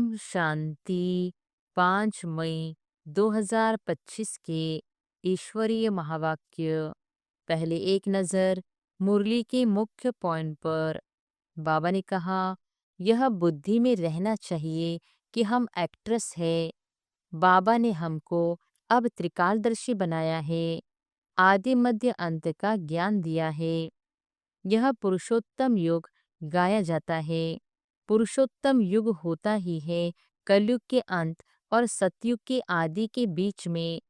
ओम शांति। 5 मई 2025 के ईश्वरीय महावाक्य। पहले एक नज़र मुरली के मुख्य पॉइंट पर। बाबा ने कहा, यह बुद्धि में रहना चाहिए कि हम एक्ट्रेस है। बाबा ने हमको अब त्रिकालदर्शी बनाया है, आदि मध्य अंत का ज्ञान दिया है। यह पुरुषोत्तम युग गाया जाता है। पुरुषोत्तम युग होता ही है कलयुग के अंत और सतयुग के आदि के बीच में।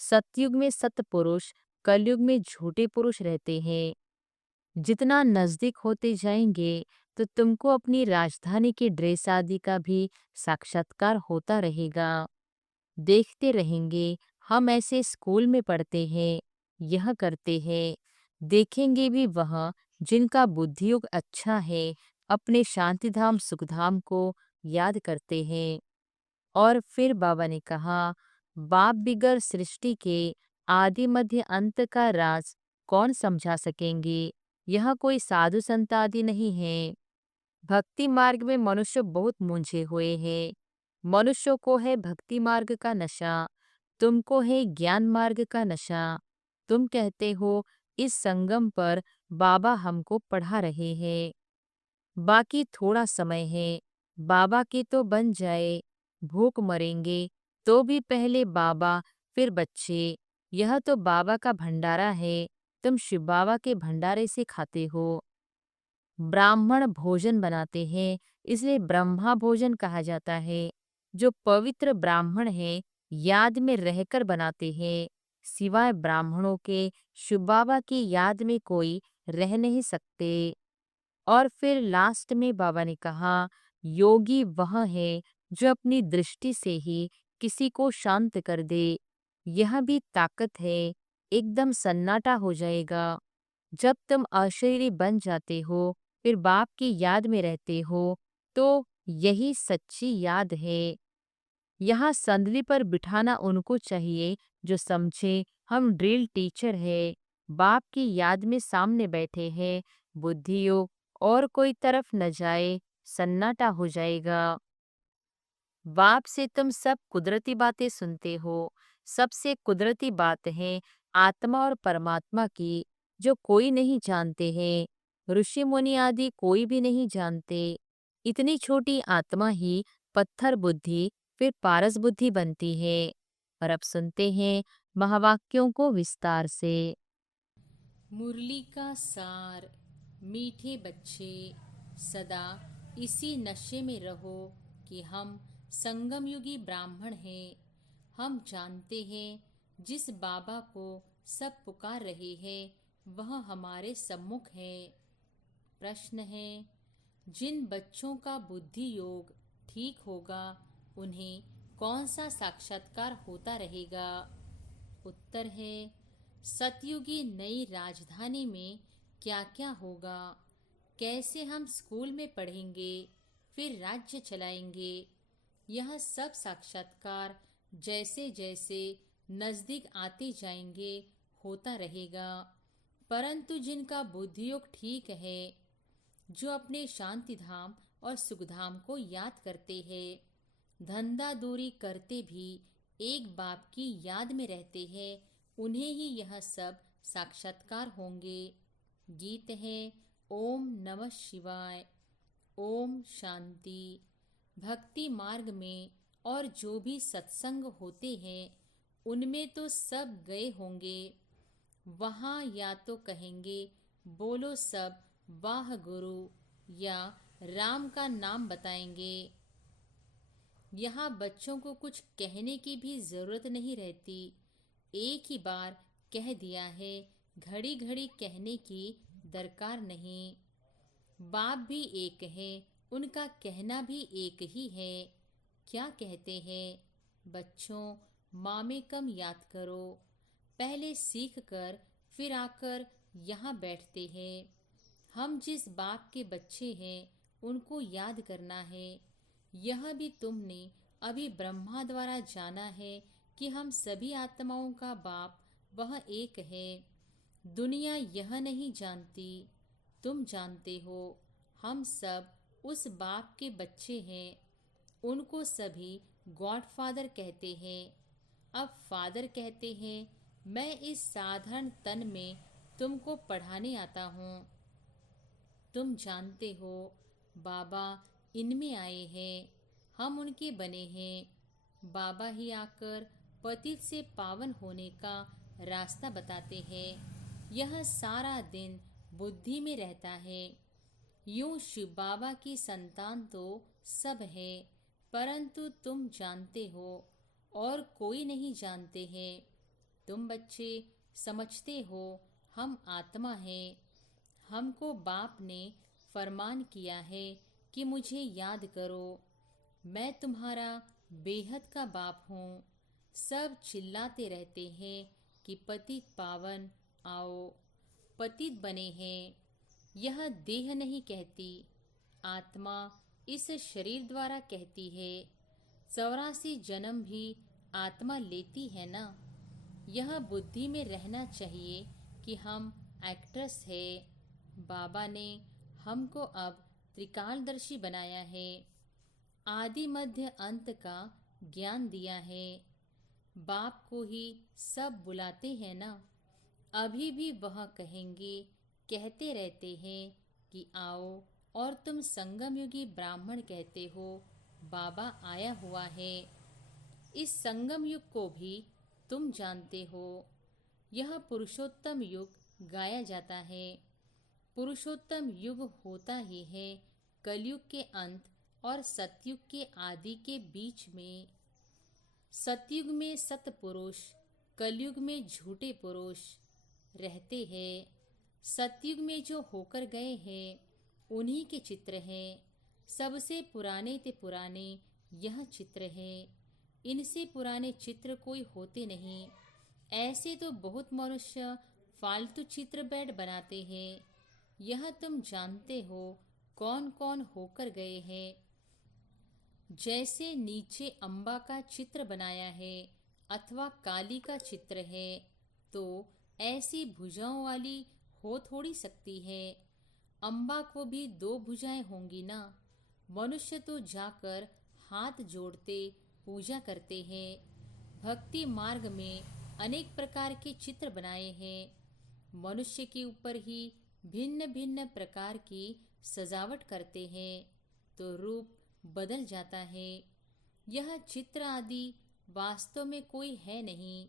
सतयुग में सतपुरुष, कलयुग में झूठे पुरुष रहते हैं। जितना नजदीक होते जाएंगे तो तुमको अपनी राजधानी की ड्रेस आदि का भी साक्षात्कार होता रहेगा। देखते रहेंगे, हम ऐसे स्कूल में पढ़ते हैं, यह करते हैं। देखेंगे भी वह जिनका बुद्धियोग अच्छा है, अपने शांतिधाम सुखधाम को याद करते हैं। और फिर बाबा ने कहा, बाप बिगर सृष्टि के आदि मध्य अंत का राज कौन समझा सकेंगे। यह कोई साधु संत आदि नहीं है। भक्ति मार्ग में मनुष्य बहुत मूंझे हुए हैं। मनुष्यों को है भक्ति मार्ग का नशा, तुमको है ज्ञान मार्ग का नशा। तुम कहते हो इस संगम पर बाबा हमको पढ़ा रहे हैं, बाकी थोड़ा समय है, बाबा के तो बन जाए। भूख मरेंगे तो भी पहले बाबा फिर बच्चे। यह तो बाबा का भंडारा है, तुम शिव बाबा के भंडारे से खाते हो। ब्राह्मण भोजन बनाते हैं, इसलिए ब्रह्मा भोजन कहा जाता है। जो पवित्र ब्राह्मण है, याद में रहकर बनाते हैं। सिवाय ब्राह्मणों के शिव बाबा की याद में कोई रह नहीं सकते। और फिर लास्ट में बाबा ने कहा, योगी वह है जो अपनी दृष्टि से ही किसी को शांत कर दे। यह भी ताकत है, एकदम सन्नाटा हो जाएगा। जब तुम अशरीरी बन जाते हो, फिर बाप की याद में रहते हो, तो यही सच्ची याद है। यहाँ संदली पर बिठाना उनको चाहिए जो समझे हम ड्रिल टीचर है, बाप की याद में सामने बैठे हैं। बुद्धि योग और कोई तरफ न जाए, सन्नाटा हो जाएगा। बाप से तुम सब कुदरती बातें सुनते हो। सबसे कुदरती बात है आत्मा और परमात्मा की, जो कोई नहीं जानते हैं। ऋषि मुनि आदि कोई भी नहीं जानते। इतनी छोटी आत्मा ही पत्थर बुद्धि फिर पारस बुद्धि बनती है। और अब सुनते हैं महावाक्यों को विस्तार से। मुरली का सार। मीठे बच्चे, सदा इसी नशे में रहो कि हम संगम युगी ब्राह्मण हैं। हम जानते हैं जिस बाबा को सब पुकार रहे हैं वह हमारे सम्मुख है। प्रश्न है, जिन बच्चों का बुद्धि योग ठीक होगा उन्हें कौन सा साक्षात्कार होता रहेगा? उत्तर है, सतयुगी नई राजधानी में क्या क्या होगा, कैसे हम स्कूल में पढ़ेंगे, फिर राज्य चलाएंगे। यह सब साक्षात्कार जैसे जैसे नजदीक आते जाएंगे होता रहेगा। परंतु जिनका बुद्धियोग ठीक है, जो अपने शांति धाम और सुखधाम को याद करते हैं, धंधा दूरी करते भी एक बाप की याद में रहते हैं, उन्हें ही यह सब साक्षात्कार होंगे। गीत है, ओम नमः शिवाय। ओम शांति। भक्ति मार्ग में और जो भी सत्संग होते हैं उनमें तो सब गए होंगे। वहाँ या तो कहेंगे बोलो सब वाह गुरु, या राम का नाम बताएंगे। यहाँ बच्चों को कुछ कहने की भी जरूरत नहीं रहती। एक ही बार कह दिया है, घड़ी घड़ी कहने की दरकार नहीं। बाप भी एक है, उनका कहना भी एक ही है। क्या कहते हैं? बच्चों, माँ में कम याद करो। पहले सीख कर फिर आकर यहाँ बैठते हैं। हम जिस बाप के बच्चे हैं उनको याद करना है। यह भी तुमने अभी ब्रह्मा द्वारा जाना है कि हम सभी आत्माओं का बाप वह एक है। दुनिया यह नहीं जानती, तुम जानते हो। हम सब उस बाप के बच्चे हैं। उनको सभी गॉडफादर कहते हैं। अब फादर कहते हैं, मैं इस साधारण तन में तुमको पढ़ाने आता हूँ। तुम जानते हो बाबा इनमें आए हैं, हम उनके बने हैं। बाबा ही आकर पतित से पावन होने का रास्ता बताते हैं। यह सारा दिन बुद्धि में रहता है। यूं शिव बाबा की संतान तो सब है, परंतु तुम जानते हो और कोई नहीं जानते हैं। तुम बच्चे समझते हो हम आत्मा हैं। हमको बाप ने फरमान किया है कि मुझे याद करो, मैं तुम्हारा बेहद का बाप हूँ। सब चिल्लाते रहते हैं कि पतित पावन आओ, पतित बने हैं। यह देह नहीं कहती, आत्मा इस शरीर द्वारा कहती है। 84 जन्म भी आत्मा लेती है ना। यह बुद्धि में रहना चाहिए कि हम एक्ट्रेस है। बाबा ने हमको अब त्रिकालदर्शी बनाया है, आदि मध्य अंत का ज्ञान दिया है। बाप को ही सब बुलाते हैं ना। अभी भी वह कहेंगे, कहते रहते हैं कि आओ, और तुम संगम युगी ब्राह्मण कहते हो बाबा आया हुआ है। इस संगम युग को भी तुम जानते हो। यह पुरुषोत्तम युग गाया जाता है। पुरुषोत्तम युग होता ही है कलयुग के अंत और सतयुग के आदि के बीच में। सतयुग में सतपुरुष, कलयुग में झूठे पुरुष रहते हैं। सतयुग में जो होकर गए हैं उन्हीं के चित्र हैं। सबसे पुराने ते पुराने यह चित्र है। इनसे पुराने चित्र कोई होते नहीं। ऐसे तो बहुत मनुष्य फालतू चित्र बैठ बनाते हैं। यह तुम जानते हो कौन कौन होकर गए हैं। जैसे नीचे अम्बा का चित्र बनाया है अथवा काली का चित्र है, तो ऐसी भुजाओं वाली हो थोड़ी सकती है। अम्बा को भी 2 भुजाएं होंगी ना। मनुष्य तो जाकर हाथ जोड़ते पूजा करते हैं। भक्ति मार्ग में अनेक प्रकार के चित्र बनाए हैं। मनुष्य के ऊपर ही भिन्न भिन्न प्रकार की सजावट करते हैं, तो रूप बदल जाता है। यह चित्र आदि वास्तव में कोई है नहीं।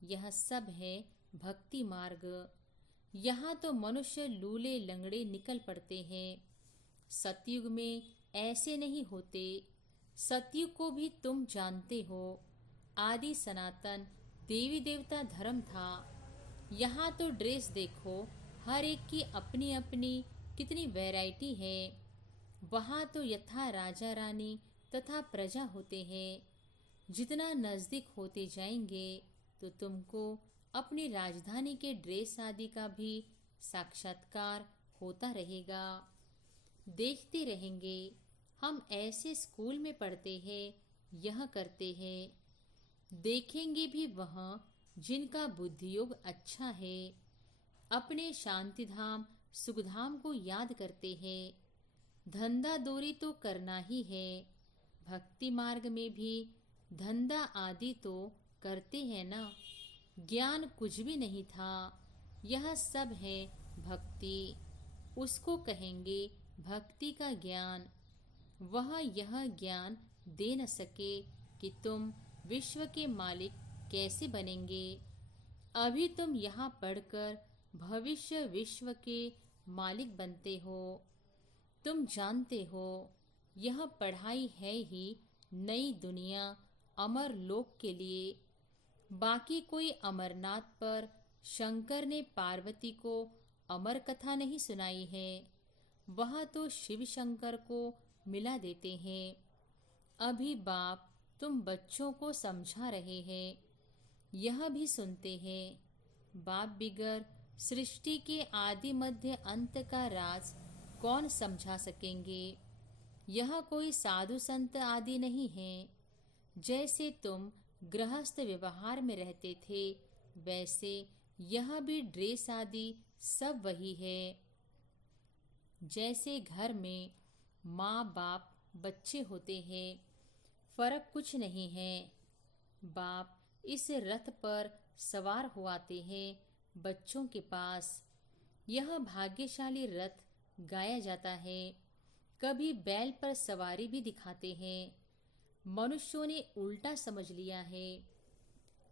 यह सब है भक्ति मार्ग। यहाँ तो मनुष्य लूले लंगड़े निकल पड़ते हैं। सतयुग में ऐसे नहीं होते। सतयुग को भी तुम जानते हो, आदि सनातन देवी देवता धर्म था। यहाँ तो ड्रेस देखो, हर एक की अपनी अपनी कितनी वैरायटी है। वहाँ तो यथा राजा रानी तथा प्रजा होते हैं। जितना नज़दीक होते जाएंगे तो तुमको अपनी राजधानी के ड्रेस आदि का भी साक्षात्कार होता रहेगा। देखते रहेंगे। हम ऐसे स्कूल में पढ़ते हैं, यह करते हैं। देखेंगे भी वह जिनका बुद्धि योग अच्छा है। अपने शांतिधाम सुखधाम को याद करते हैं। धंधा दोरी तो करना ही है। भक्ति मार्ग में भी धंधा आदि तो करते हैं ना। ज्ञान कुछ भी नहीं था। यह सब है भक्ति। उसको कहेंगे भक्ति का ज्ञान। वह यह ज्ञान दे न सके कि तुम विश्व के मालिक कैसे बनेंगे। अभी तुम यहाँ पढ़कर भविष्य विश्व के मालिक बनते हो। तुम जानते हो यह पढ़ाई है ही नई दुनिया अमर लोक के लिए। बाकी कोई अमरनाथ पर शंकर ने पार्वती को अमर कथा नहीं सुनाई है। वह तो शिव शंकर को मिला देते हैं। अभी बाप तुम बच्चों को समझा रहे हैं, यह भी सुनते हैं। बाप बिगर सृष्टि के आदि मध्य अंत का राज कौन समझा सकेंगे। यह कोई साधु संत आदि नहीं है। जैसे तुम गृहस्थ व्यवहार में रहते थे, वैसे यह भी ड्रेस आदि सब वही है। जैसे घर में माँ बाप बच्चे होते हैं, फर्क कुछ नहीं है। बाप इस रथ पर सवार हो आते हैं बच्चों के पास। यह भाग्यशाली रथ गाया जाता है। कभी बैल पर सवारी भी दिखाते हैं। मनुष्यों ने उल्टा समझ लिया है।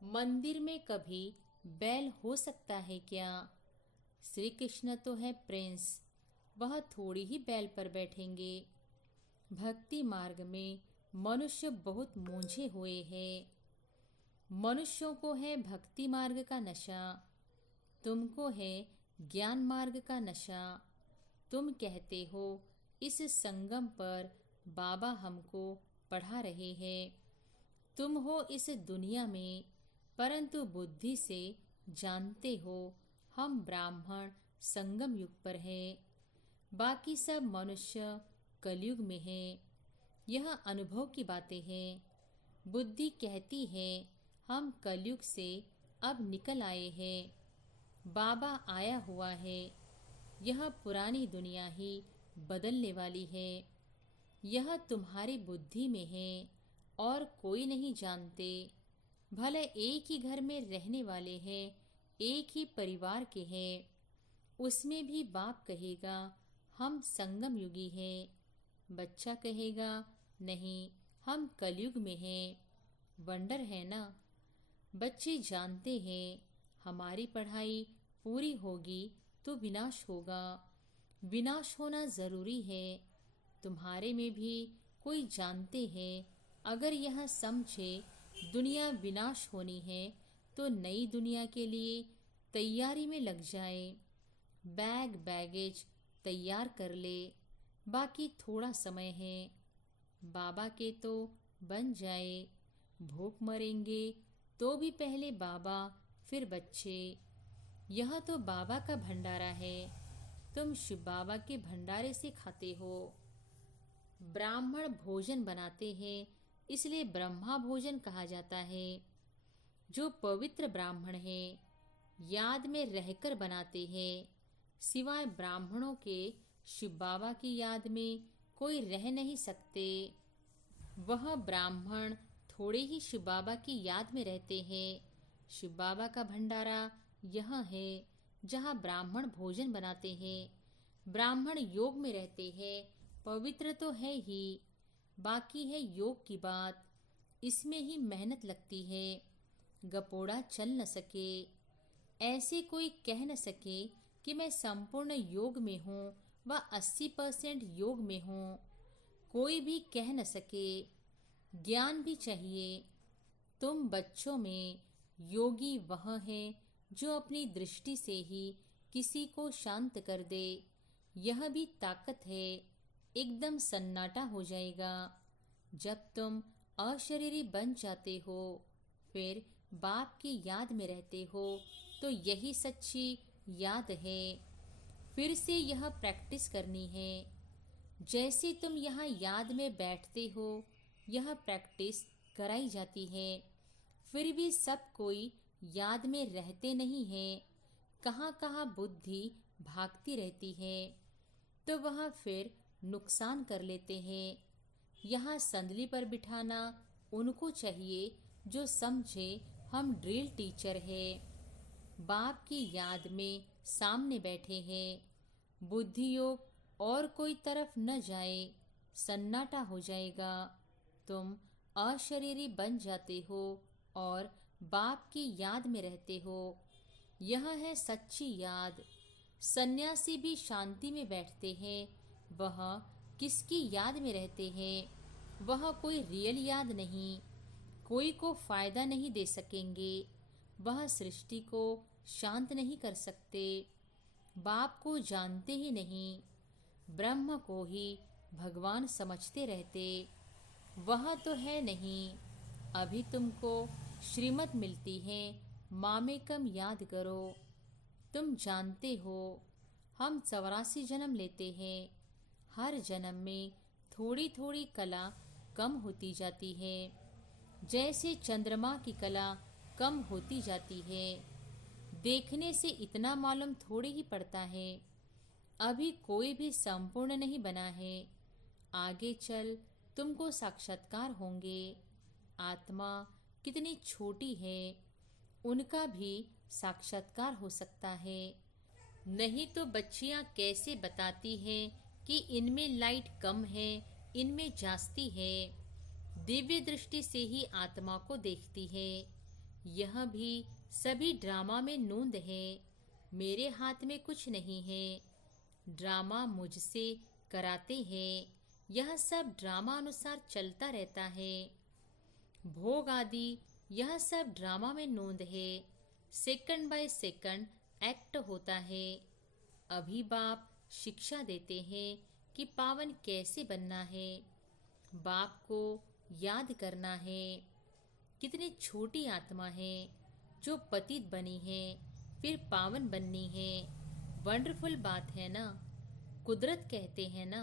मंदिर में कभी बैल हो सकता है क्या? श्री कृष्ण तो है प्रिंस, वह थोड़ी ही बैल पर बैठेंगे। भक्ति मार्ग में मनुष्य बहुत मूंझे हुए हैं। मनुष्यों को है भक्ति मार्ग का नशा, तुमको है ज्ञान मार्ग का नशा। तुम कहते हो इस संगम पर बाबा हमको पढ़ा रहे हैं। तुम हो इस दुनिया में, परंतु बुद्धि से जानते हो हम ब्राह्मण संगम युग पर हैं। बाकी सब मनुष्य कलयुग में हैं। यह अनुभव की बातें हैं। बुद्धि कहती है हम कलयुग से अब निकल आए हैं। बाबा आया हुआ है। यह पुरानी दुनिया ही बदलने वाली है। यह तुम्हारी बुद्धि में है और कोई नहीं जानते। भले एक ही घर में रहने वाले हैं, एक ही परिवार के हैं, उसमें भी बाप कहेगा हम संगम युगी हैं। बच्चा कहेगा नहीं, हम कलयुग में हैं। वंडर है ना? बच्चे जानते हैं हमारी पढ़ाई पूरी होगी तो विनाश होगा। विनाश होना जरूरी है। तुम्हारे में भी कोई जानते हैं अगर यह समझे दुनिया विनाश होनी है तो नई दुनिया के लिए तैयारी में लग जाए। बैग बैगेज तैयार कर ले, बाकी थोड़ा समय है। बाबा के तो बन जाए। भूख मरेंगे तो भी पहले बाबा फिर बच्चे। यह तो बाबा का भंडारा है। तुम शिव बाबा के भंडारे से खाते हो। ब्राह्मण भोजन बनाते हैं, इसलिए ब्रह्मा भोजन कहा जाता है। जो पवित्र ब्राह्मण है याद में रहकर बनाते हैं। सिवाय ब्राह्मणों के शिव बाबा की याद में कोई रह नहीं सकते। वह ब्राह्मण थोड़े ही शिव बाबा की याद में रहते हैं। शिव बाबा का भंडारा यह है जहाँ ब्राह्मण भोजन बनाते हैं। ब्राह्मण योग में रहते हैं। पवित्र तो है ही, बाकी है योग की बात। इसमें ही मेहनत लगती है। गपोड़ा चल न सके। ऐसे कोई कह न सके कि मैं संपूर्ण योग में हूँ व 80% योग में हूँ। कोई भी कह न सके। ज्ञान भी चाहिए। तुम बच्चों में योगी वह है जो अपनी दृष्टि से ही किसी को शांत कर दे। यह भी ताकत है। एकदम सन्नाटा हो जाएगा जब तुम अशरीरी बन जाते हो। फिर बाप की याद में रहते हो तो यही सच्ची याद है। फिर से यह प्रैक्टिस करनी है। जैसे तुम यहाँ याद में बैठते हो, यह प्रैक्टिस कराई जाती है। फिर भी सब कोई याद में रहते नहीं है। कहाँ कहाँ बुद्धि भागती रहती है तो वह फिर नुकसान कर लेते हैं। यहाँ संदली पर बिठाना उनको चाहिए जो समझे हम ड्रिल टीचर है। बाप की याद में सामने बैठे हैं। बुद्धि योग और कोई तरफ न जाए, सन्नाटा हो जाएगा। तुम अशरीरी बन जाते हो और बाप की याद में रहते हो। यह है सच्ची याद। सन्यासी भी शांति में बैठते हैं। वह किसकी याद में रहते हैं? वह कोई रियल याद नहीं। कोई को फायदा नहीं दे सकेंगे। वह सृष्टि को शांत नहीं कर सकते। बाप को जानते ही नहीं। ब्रह्म को ही भगवान समझते रहते। वह तो है नहीं। अभी तुमको श्रीमत मिलती है, मामेकम याद करो। तुम जानते हो हम 84 जन्म लेते हैं। हर जन्म में थोड़ी थोड़ी कला कम होती जाती है। जैसे चंद्रमा की कला कम होती जाती है। देखने से इतना मालूम थोड़ी ही पड़ता है। अभी कोई भी संपूर्ण नहीं बना है। आगे चल तुमको साक्षात्कार होंगे। आत्मा कितनी छोटी है, उनका भी साक्षात्कार हो सकता है। नहीं तो बच्चियां कैसे बताती हैं कि इनमें लाइट कम है, इनमें जास्ती है। दिव्य दृष्टि से ही आत्मा को देखती है। यह भी सभी ड्रामा में नूंद है। मेरे हाथ में कुछ नहीं है। ड्रामा मुझसे कराते हैं। यह सब ड्रामा अनुसार चलता रहता है। भोग आदि यह सब ड्रामा में नोंद है। सेकंड बाय सेकंड एक्ट होता है। अभी बाप शिक्षा देते हैं कि पावन कैसे बनना है। बाप को याद करना है। कितनी छोटी आत्मा है जो पतित बनी है, फिर पावन बननी है। वंडरफुल बात है ना। कुदरत कहते हैं ना।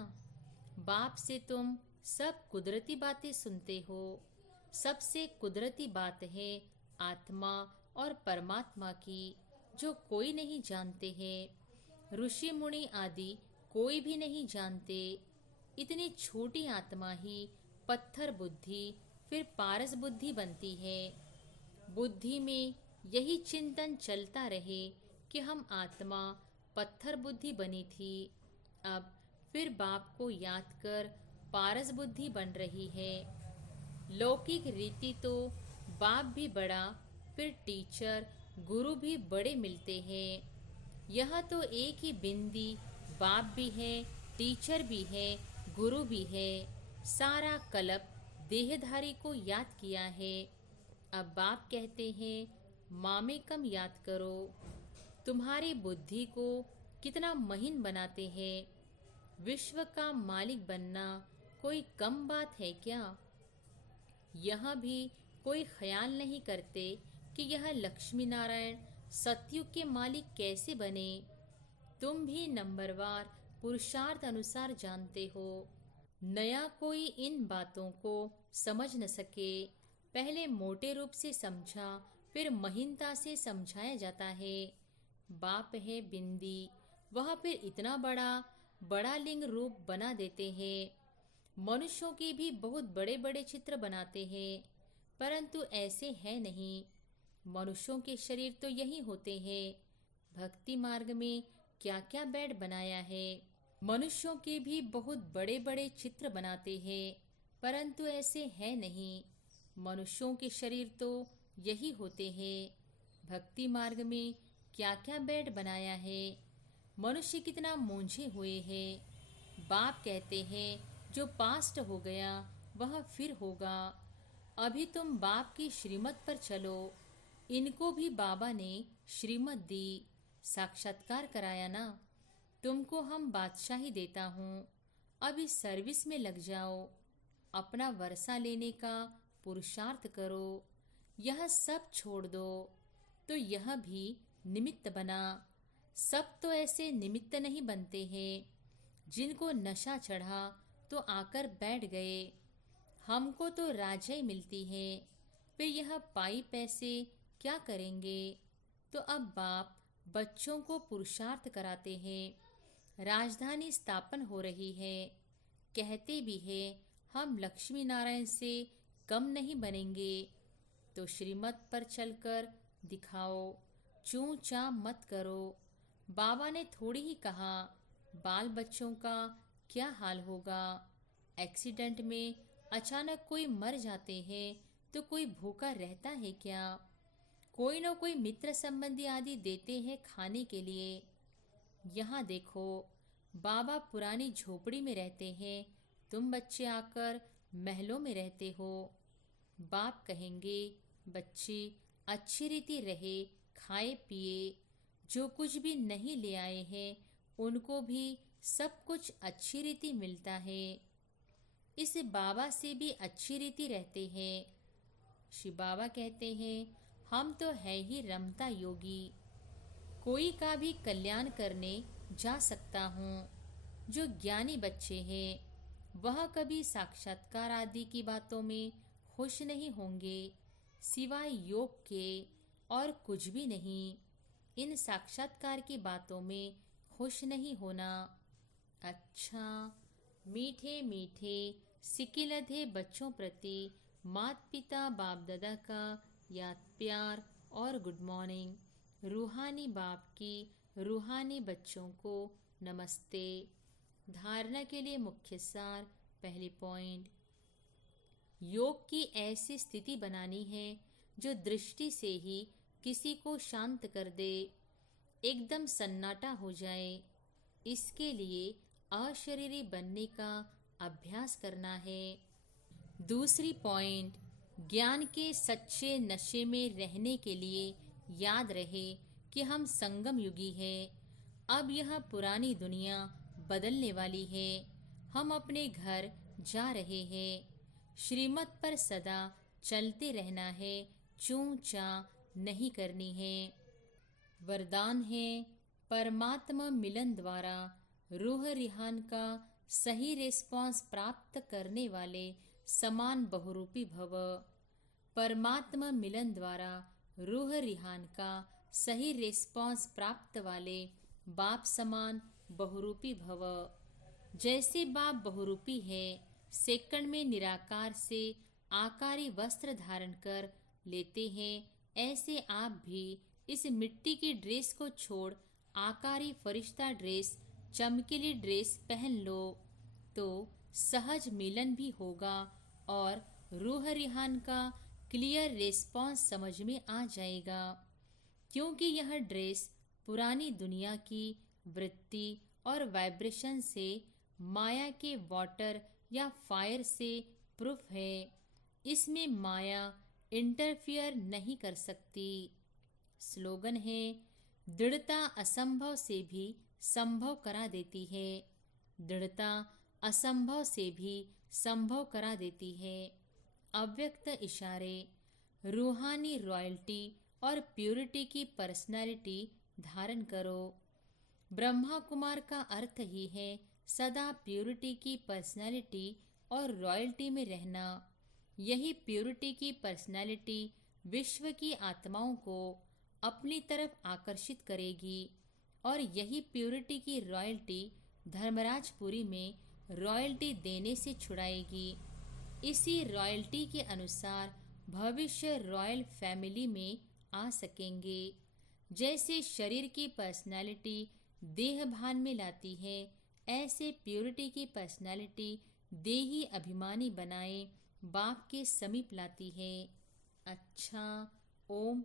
बाप से तुम सब कुदरती बातें सुनते हो। सबसे कुदरती बात है आत्मा और परमात्मा की, जो कोई नहीं जानते हैं। ऋषि मुनि आदि कोई भी नहीं जानते। इतनी छोटी आत्मा ही पत्थर बुद्धि, फिर पारस बुद्धि बनती है। बुद्धि में यही चिंतन चलता रहे कि हम आत्मा पत्थर बुद्धि बनी थी, अब फिर बाप को याद कर पारस बुद्धि बन रही है। लौकिक रीति तो बाप भी बड़ा, फिर टीचर गुरु भी बड़े मिलते हैं। यह तो एक ही बिंदी बाप भी है, टीचर भी है, गुरु भी है। सारा कल्प देहधारी को याद किया है। अब बाप कहते हैं मामे कम याद करो। तुम्हारी बुद्धि को कितना महीन बनाते हैं। विश्व का मालिक बनना कोई कम बात है क्या? यह भी कोई ख्याल नहीं करते कि यह लक्ष्मी नारायण सतयुग के मालिक कैसे बने। तुम भी नंबरवार पुरुषार्थ अनुसार जानते हो। नया कोई इन बातों को समझ न सके। पहले मोटे रूप से समझा, फिर महीनता से समझाया जाता है। बाप है बिंदी, वह फिर इतना बड़ा बड़ा लिंग रूप बना देते हैं। मनुष्यों के भी बहुत बड़े बड़े चित्र बनाते हैं, परंतु ऐसे है नहीं। मनुष्यों के शरीर तो यही होते हैं। भक्ति मार्ग में क्या क्या बेड बनाया है। मनुष्यों के भी बहुत बड़े बड़े चित्र बनाते हैं, परंतु ऐसे है नहीं। मनुष्यों के शरीर तो यही होते हैं। भक्ति मार्ग में क्या क्या बेड बनाया है। मनुष्य कितना मूंझे हुए हैं। बाप कहते हैं जो पास्ट हो गया वह फिर होगा। अभी तुम बाप की श्रीमत पर चलो। इनको भी बाबा ने श्रीमत दी, साक्षात्कार कराया ना। तुमको हम बादशाही देता हूँ, अभी सर्विस में लग जाओ। अपना वर्षा लेने का पुरुषार्थ करो। यह सब छोड़ दो। तो यह भी निमित्त बना। सब तो ऐसे निमित्त नहीं बनते हैं। जिनको नशा चढ़ा तो आकर बैठ गए। हमको तो राजाई मिलती है, फिर यह पाई पैसे क्या करेंगे। तो अब बाप बच्चों को पुरुषार्थ कराते हैं। राजधानी स्थापन हो रही है। कहते भी है हम लक्ष्मी नारायण से कम नहीं बनेंगे। तो श्रीमत पर चलकर दिखाओ। चूं चां मत करो। बाबा ने थोड़ी ही कहा बाल बच्चों का क्या हाल होगा। एक्सीडेंट में अचानक कोई मर जाते हैं तो कोई भूखा रहता है क्या? कोई न कोई मित्र संबंधी आदि देते हैं खाने के लिए। यहाँ देखो, बाबा पुरानी झोपड़ी में रहते हैं, तुम बच्चे आकर महलों में रहते हो। बाप कहेंगे बच्चे अच्छी रीति रहे, खाए पिए। जो कुछ भी नहीं ले आए हैं उनको भी सब कुछ अच्छी रीति मिलता है। इस बाबा से भी अच्छी रीति रहते हैं। श्री बाबा कहते हैं हम तो है ही रमता योगी। कोई का भी कल्याण करने जा सकता हूँ। जो ज्ञानी बच्चे हैं वह कभी साक्षात्कार आदि की बातों में खुश नहीं होंगे, सिवाय योग के और कुछ भी नहीं। इन साक्षात्कार की बातों में खुश नहीं होना। अच्छा, मीठे मीठे सिकिलधे बच्चों प्रति माता पिता बाप दादा का याद प्यार और गुड मॉर्निंग। रूहानी बाप की रूहानी बच्चों को नमस्ते। धारणा के लिए मुख्य सार। पहली पॉइंट, योग की ऐसी स्थिति बनानी है जो दृष्टि से ही किसी को शांत कर दे, एकदम सन्नाटा हो जाए। इसके लिए अशरीरी बनने का अभ्यास करना है। दूसरी पॉइंट, ज्ञान के सच्चे नशे में रहने के लिए याद रहे कि हम संगम युगी हैं। अब यह पुरानी दुनिया बदलने वाली है। हम अपने घर जा रहे हैं। श्रीमत पर सदा चलते रहना है, चूं चा नहीं करनी है। वरदान है, परमात्मा मिलन द्वारा रूह रिहान का सही रिस्पॉन्स प्राप्त करने वाले समान बहुरूपी भव। परमात्मा मिलन द्वारा रूह रिहान का सही रिस्पॉन्स प्राप्त वाले बाप समान बहुरूपी भव। जैसे बाप बहुरूपी है, सेकंड में निराकार से आकारी वस्त्र धारण कर लेते हैं, ऐसे आप भी इस मिट्टी की ड्रेस को छोड़ आकारी फरिश्ता ड्रेस, चमकीली ड्रेस पहन लो, तो सहज मिलन भी होगा और रूह रिहान का क्लियर रिस्पॉन्स समझ में आ जाएगा। क्योंकि यह ड्रेस पुरानी दुनिया की वृत्ति और वाइब्रेशन से, माया के वाटर या फायर से प्रूफ है। इसमें माया इंटरफियर नहीं कर सकती। स्लोगन है, दृढ़ता असंभव से भी संभव करा देती है। दृढ़ता असंभव से भी संभव करा देती है। अव्यक्त इशारे। रूहानी रॉयल्टी और प्यूरिटी की पर्सनालिटी धारण करो। ब्रह्मा कुमार का अर्थ ही है सदा प्यूरिटी की पर्सनालिटी और रॉयल्टी में रहना। यही प्यूरिटी की पर्सनालिटी विश्व की आत्माओं को अपनी तरफ आकर्षित करेगी और यही प्यूरिटी की रॉयल्टी धर्मराजपुरी में रॉयल्टी देने से छुड़ाएगी। इसी रॉयल्टी के अनुसार भविष्य रॉयल फैमिली में आ सकेंगे। जैसे शरीर की पर्सनालिटी देह भान में लाती है, ऐसे प्यूरिटी की पर्सनालिटी देही अभिमानी बनाए बाप के समीप लाती है। अच्छा, ओम